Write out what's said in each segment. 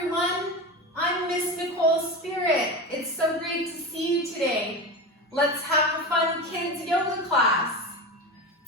everyone. I'm Miss Nicole Spirit. It's so great to see you today. Let's have a fun kids yoga class.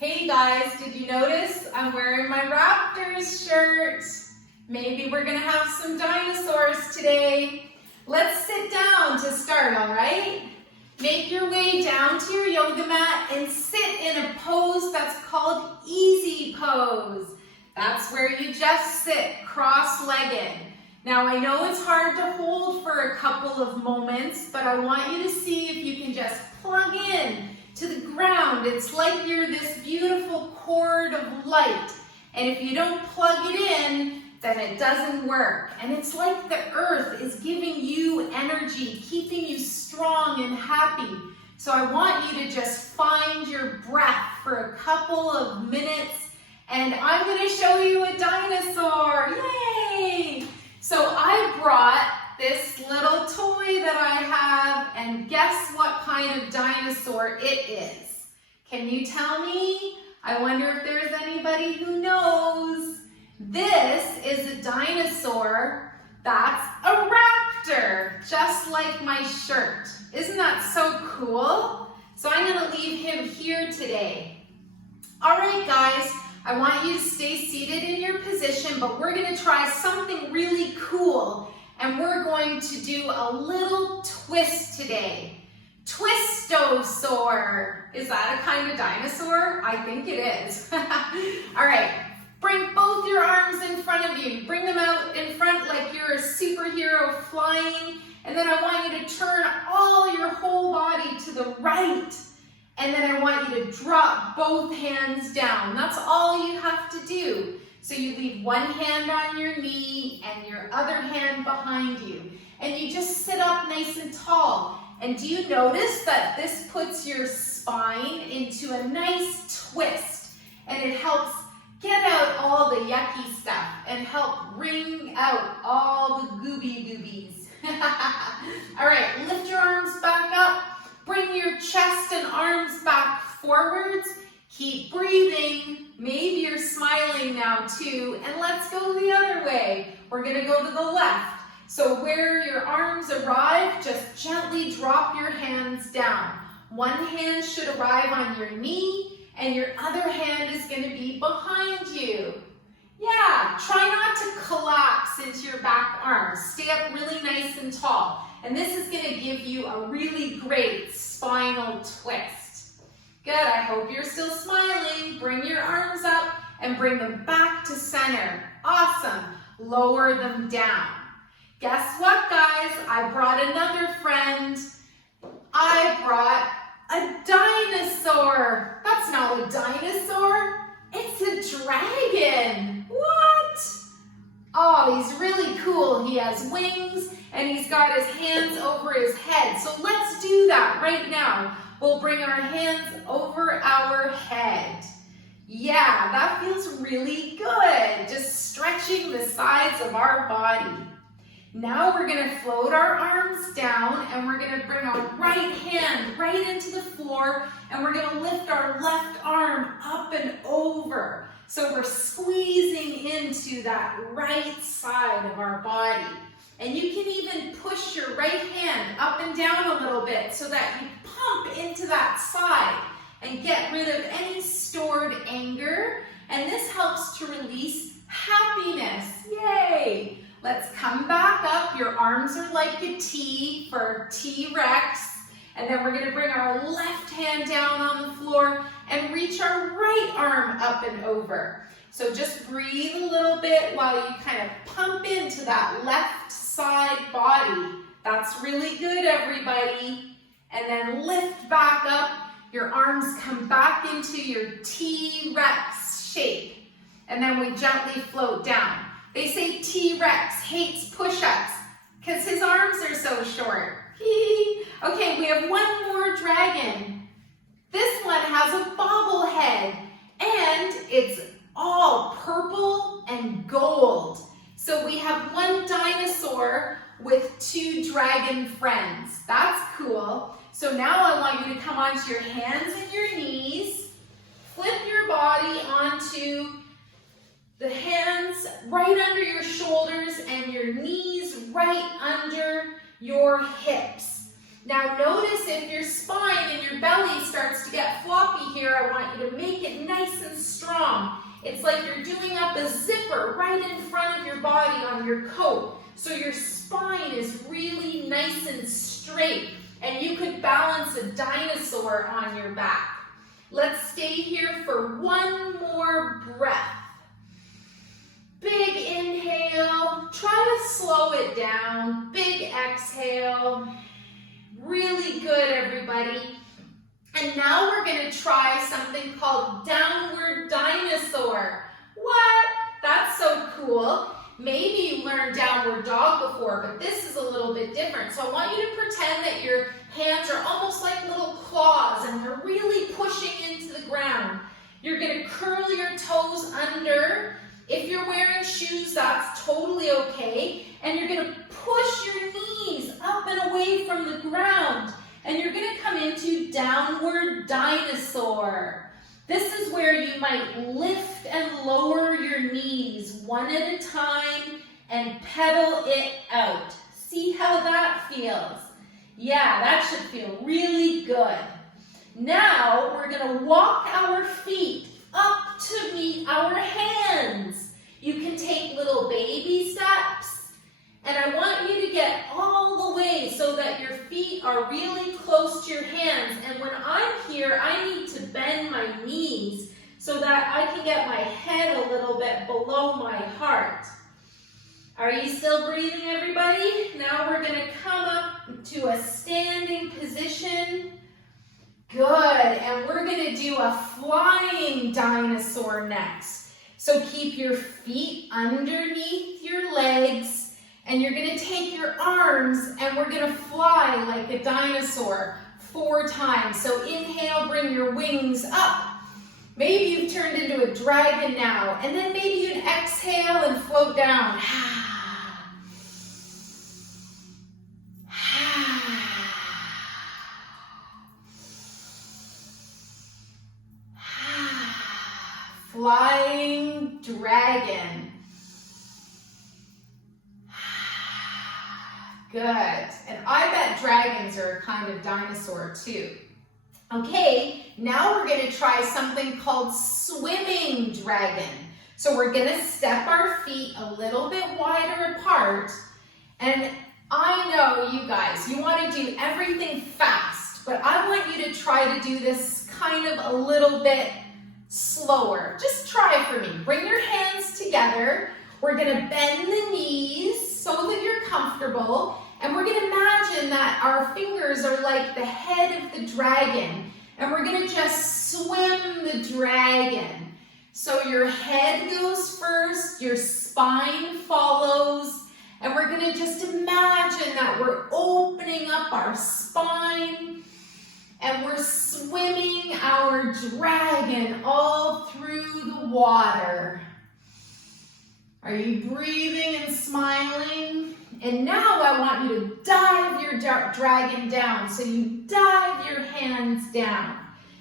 Hey guys, did you notice I'm wearing my Raptors shirt? Maybe we're gonna have some dinosaurs today. Let's sit down to start, all right? Make your way down to your yoga mat and sit in a pose that's called easy pose. That's where you just sit cross-legged. Now I know it's hard to hold for a couple of moments, but I want you to see if you can just plug in to the ground. It's like you're this beautiful cord of light. And if you don't plug it in, then it doesn't work. And it's like the earth is giving you energy, keeping you strong and happy. So I want you to just find your breath for a couple of minutes. And I'm gonna show you a dinosaur, yay! So I brought this little toy that I have, and guess what kind of dinosaur it is? Can you tell me? I wonder if there's anybody who knows. This is a dinosaur that's a raptor, just like my shirt. Isn't that so cool? So I'm gonna leave him here today. All right, guys. I want you to stay seated in your position, but we're going to try something really cool, and we're going to do a little twist today. Twistosaur. Is that a kind of dinosaur? I think it is. All right, bring both your arms in front of you. Bring them out in front like you're a superhero flying, and then I want you to turn all your whole body to the right. And then I want you to drop both hands down. That's all you have to do. So you leave one hand on your knee and your other hand behind you. And you just sit up nice and tall. And do you notice that this puts your spine into a nice twist? And it helps get out all the yucky stuff and help wring out all the goobies. All right, lift your arms back up. Bring your chest and arms back forwards. Keep breathing. Maybe you're smiling now too. And let's go the other way. We're gonna go to the left. So where your arms arrive, just gently drop your hands down. One hand should arrive on your knee, and your other hand is gonna be behind you. Yeah, try not to collapse into your back arms. Stay up really nice and tall. And this is going to give you a really great spinal twist. Good, I hope you're still smiling. Bring your arms up and bring them back to center. Awesome. Lower them down. Guess what, guys? I brought another friend. I brought a dinosaur. That's not a dinosaur. It's a dragon. What? Oh, he's really cool. He has wings and he's got his hands over his head. So let's do that right now. We'll bring our hands over our head. Yeah, that feels really good. Just stretching the sides of our body. Now we're gonna float our arms down and we're gonna bring our right hand right into the floor and we're gonna lift our left arm up and over. So we're squeezing into that right side of our body. And you can even push your right hand up and down a little bit so that you pump into that side and get rid of any stored anger. And this helps to release happiness. Yay! Let's come back up. Your arms are like a T for T-Rex. And then we're gonna bring our left hand down on the floor and reach our right arm up and over. So just breathe a little bit while you kind of pump into that left side body. That's really good, everybody. And then lift back up. Your arms come back into your T-Rex shape. And then we gently float down. They say T-Rex hates push-ups because his arms are so short. Okay, we have one more dragon. This one has a bobblehead and it's all purple and gold. So we have one dinosaur with two dragon friends. That's cool. So now I want you to come onto your hands and your knees. Flip your body onto the hands right under your shoulders and your knees right under your hips. Now notice if your spine and your belly starts to get floppy here, I want you to make it nice and strong. It's like you're doing up a zipper right in front of your body on your coat. So your spine is really nice and straight, and you could balance a dinosaur on your back. Let's stay here for one more breath. Big inhale, try to slow it down. Big exhale. Really good, everybody. And now we're going to try something called downward dinosaur. What? That's so cool. Maybe you learned downward dog before, but this is a little bit different. So I want you to pretend that your hands are almost like little claws and they're really pushing into the ground. You're going to curl your toes under. If you're wearing shoes, that's totally okay. And you're going to push your knees up and away from the ground. And you're going to come into downward dinosaur. This is where you might lift and lower your knees one at a time and pedal it out. See how that feels? Yeah, that should feel really good. Now we're going to walk our feet up to meet our hands. You can take little baby steps. And I want you to get all the way so that your feet are really close to your hands. And when I'm here, I need to bend my knees so that I can get my head a little bit below my heart. Are you still breathing, everybody? Now we're going to come up to a standing position. Good. And we're going to do a flying dinosaur next. So keep your feet underneath your legs. And you're going to take your arms and we're going to fly like a dinosaur 4 times. So inhale, bring your wings up. Maybe you've turned into a dragon now. And then maybe you exhale and float down. Flying dragon. Good. And I bet dragons are a kind of dinosaur too. Okay, now we're going to try something called swimming dragon. So we're going to step our feet a little bit wider apart. And I know you guys, you want to do everything fast, but I want you to try to do this kind of a little bit slower. Just try it for me. Bring your hands together. We're going to bend the knees so that you're comfortable. And we're going to imagine that our fingers are like the head of the dragon. And we're going to just swim the dragon. So your head goes first, your spine follows. And we're going to just imagine that we're opening up our spine. And we're swimming our dragon all through the water. Are you breathing and smiling? And now I want you to dive your dragon down. So you dive your hands down.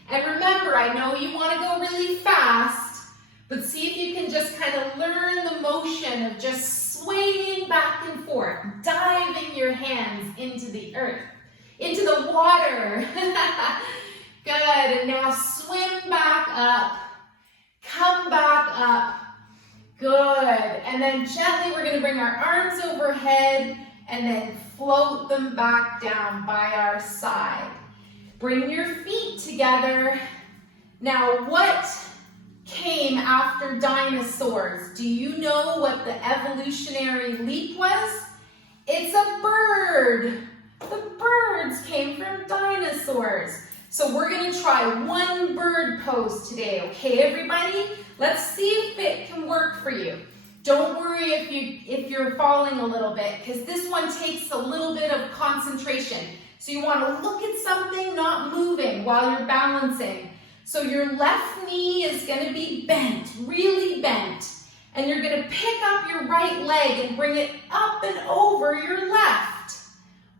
And remember, I know you want to go really fast, but see if you can just kind of learn the motion of just swaying back and forth, diving your hands into the earth, into the water. Good. And now swim back up, come back up. Good. And then gently we're going to bring our arms overhead and then float them back down by our side. Bring your feet together. Now what came after dinosaurs? Do you know what the evolutionary leap was? It's a bird. The birds came from dinosaurs. So we're going to try one bird pose today, okay, everybody? Let's see if it can work for you. Don't worry if you're falling a little bit, because this one takes a little bit of concentration. So you want to look at something, not moving while you're balancing. So your left knee is going to be bent, really bent. And you're going to pick up your right leg and bring it up and over your left.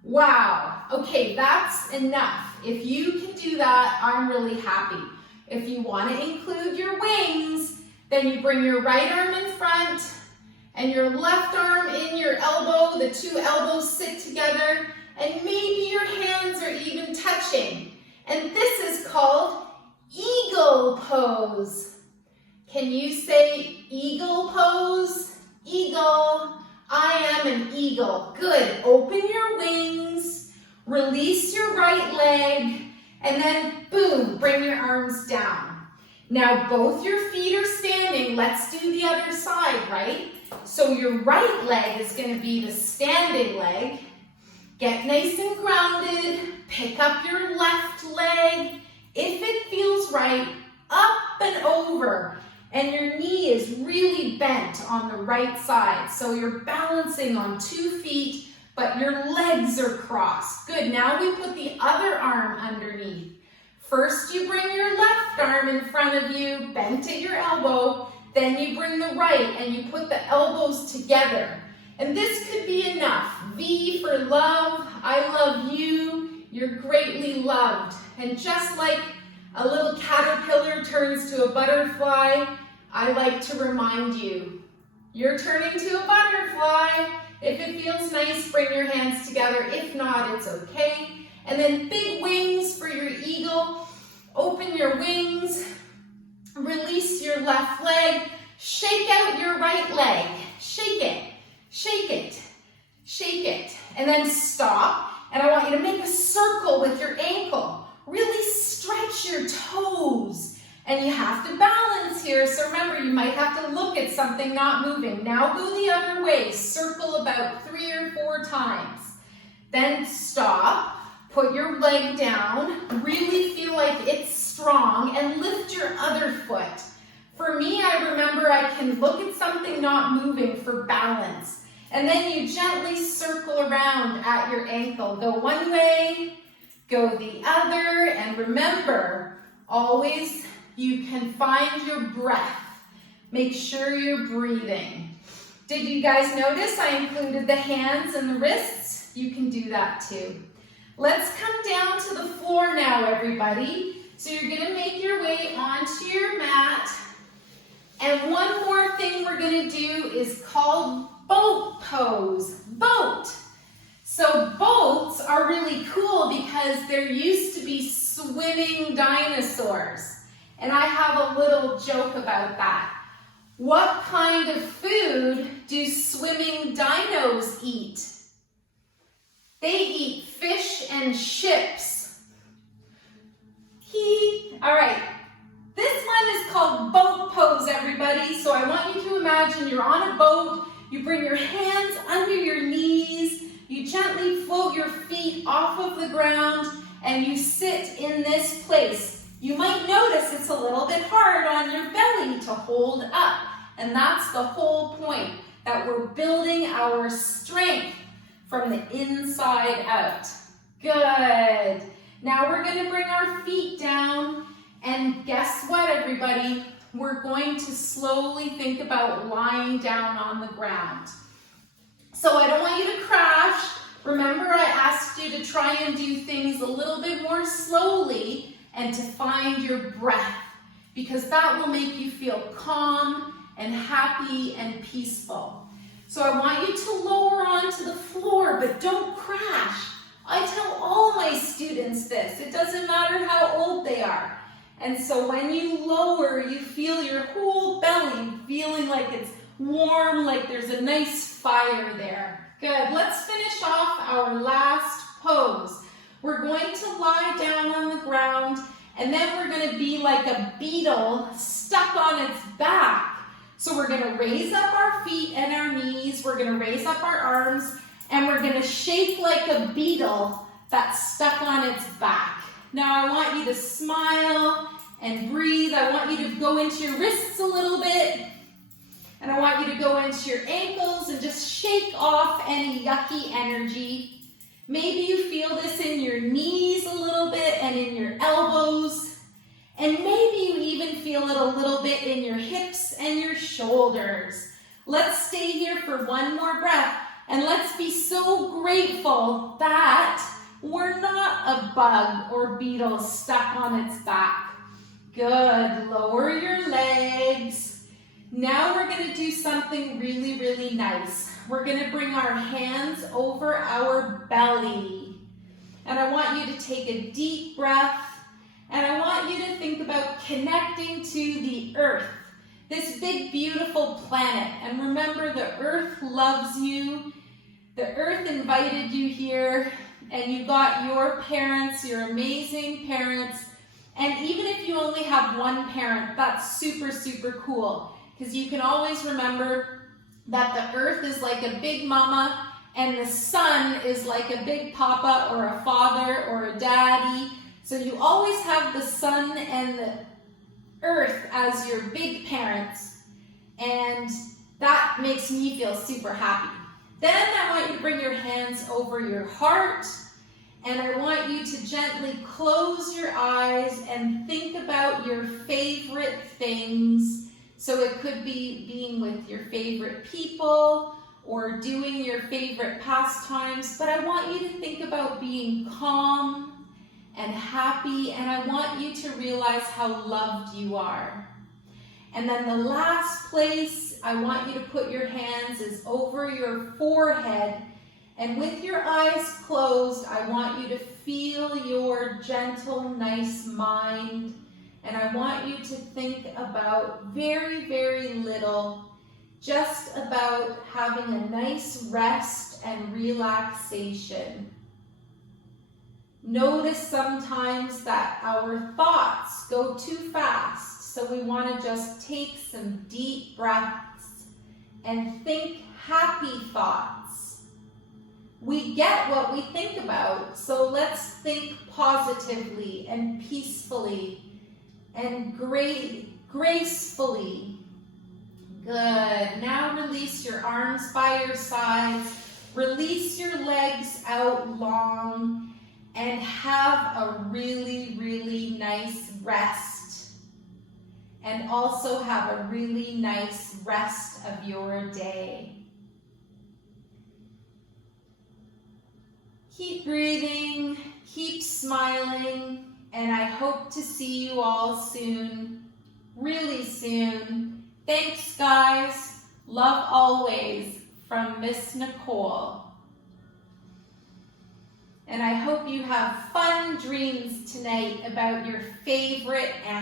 Wow. Okay, that's enough. If you can do that, I'm really happy. If you want to include your wings, then you bring your right arm in front And your left arm in your elbow, the two elbows sit together, and maybe your hands are even touching. And this is called eagle pose. Can you say eagle pose? Eagle. I am an eagle. Good. Open your wings, release your right leg, and then boom, bring your arms down. Now both your feet are standing. Let's do the other side, right? So your right leg is going to be the standing leg. Get nice and grounded. Pick up your left leg. If it feels right, up and over. And your knee is really bent on the right side. So you're balancing on 2 feet, but your legs are crossed. Good. Now we put the other arm underneath. First, you bring your left arm in front of you, bent at your elbow. Then you bring the right and you put the elbows together. And this could be enough. V for love. I love you. You're greatly loved. And just like a little caterpillar turns to a butterfly, I like to remind you, you're turning to a butterfly. If it feels nice, bring your hands together. If not, it's okay. And then big wings for your eagle. Open your wings. Release your left leg. Shake out your right leg. Shake it. Shake it. Shake it. And then stop. And I want you to make a circle with your ankle. Really stretch your toes. And you have to balance here. So remember, you might have to look at something not moving. Now go the other way. Circle about 3 or 4 times. Then stop. Put your leg down. Really feel like it's strong. And lift your other foot. For me, I remember I can look at something not moving for balance. And then you gently circle around at your ankle. Go one way, go the other. And remember, always you can find your breath. Make sure you're breathing. Did you guys notice I included the hands and the wrists? You can do that too. Let's come down to the floor now, everybody. So you're going to make your way onto your mat. And one more thing we're going to do is called boat pose. Boat. So boats are really cool because there used to be swimming dinosaurs. And I have a little joke about that. What kind of food do swimming dinos eat? They eat fish and ships. All right, this one is called boat pose, everybody. So I want you to imagine you're on a boat, you bring your hands under your knees, you gently float your feet off of the ground, and you sit in this place. You might notice it's a little bit hard on your belly to hold up, and that's the whole point, that we're building our strength from the inside out. Good. Now we're going to bring our feet down, and guess what, everybody? We're going to slowly think about lying down on the ground. So I don't want you to crash. Remember, I asked you to try and do things a little bit more slowly and to find your breath, because that will make you feel calm and happy and peaceful. So I want you to lower onto the floor, but don't crash. I tell all my students this. It doesn't matter how old they are. And so when you lower, you feel your whole belly feeling like it's warm, like there's a nice fire there. Good. Let's finish off our last pose. We're going to lie down on the ground, and then we're going to be like a beetle stuck on its back. So we're going to raise up our feet and our knees. We're going to raise up our arms, and we're going to shake like a beetle that's stuck on its back. Now I want you to smile and breathe. I want you to go into your wrists a little bit. And I want you to go into your ankles and just shake off any yucky energy. Maybe you feel this in your knees a little bit and in your elbows. And maybe you even feel it a little bit in your hips and your shoulders. Let's stay here for one more breath. And let's be so grateful that we're not a bug or beetle stuck on its back. Good. Lower your legs. Now we're going to do something really, really nice. We're going to bring our hands over our belly. And I want you to take a deep breath. And I want you to think about connecting to the earth, this big, beautiful planet. And remember, the earth loves you. The earth invited you here, and you got your parents, your amazing parents. And even if you only have one parent, that's super, super cool. Because you can always remember that the earth is like a big mama, and the sun is like a big papa or a father or a daddy. So you always have the sun and the earth as your big parents, and that makes me feel super happy. Then I want you to bring your hands over your heart, and I want you to gently close your eyes and think about your favorite things. So it could be being with your favorite people or doing your favorite pastimes, but I want you to think about being calm and happy, and I want you to realize how loved you are. And then the last place I want you to put your hands is over your forehead, and with your eyes closed, I want you to feel your gentle, nice mind, and I want you to think about very, very little, just about having a nice rest and relaxation. Notice sometimes that our thoughts go too fast, so we want to just take some deep breaths and think happy thoughts. We get what we think about, so let's think positively and peacefully and gracefully. Good. Now release your arms by your sides. Release your legs out long. And have a really, really nice rest. And also have a really nice rest of your day. Keep breathing, keep smiling, and I hope to see you all soon, really soon. Thanks, guys. Love always, from Miss Nicole. And I hope you have fun dreams tonight about your favorite animal.